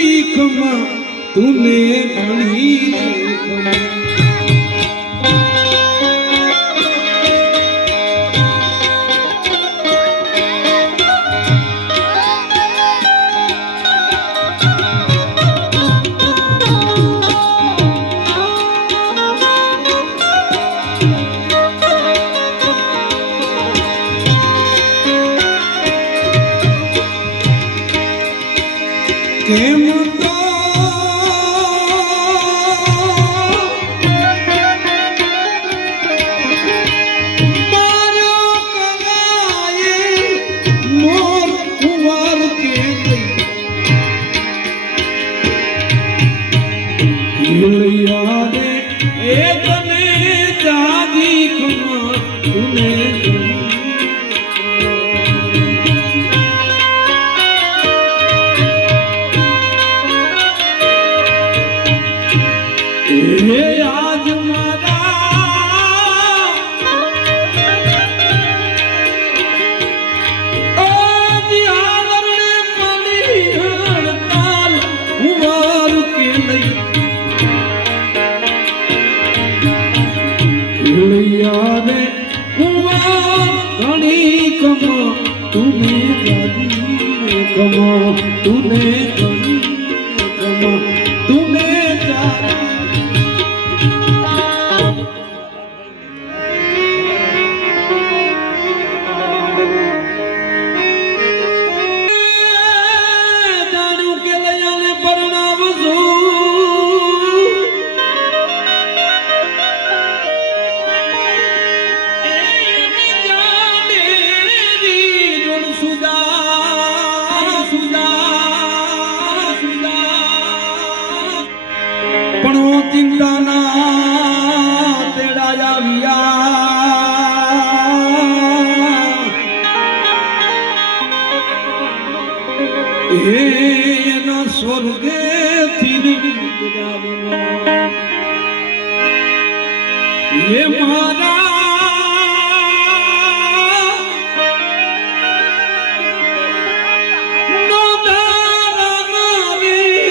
દીખમાં તુને ઘણી દેખમાં. રે એ તુને રે હુવાર ઘણી કમા તુને જાદી કમા તુને ઘણી કમા તુને જાદી એ મારા નોંધારા મારી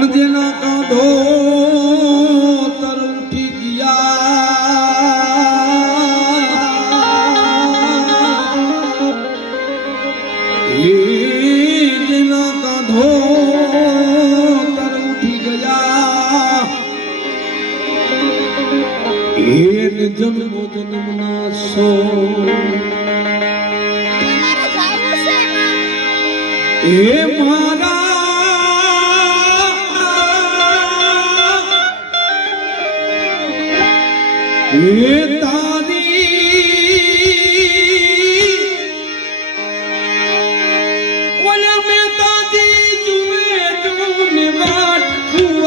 પણ જેના કાંધો તર ઉઠી ગયા. જેના કાંધો તર ઉઠી ગયા. એને જન્મો જન્મના સો? એ મારા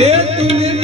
એ તુને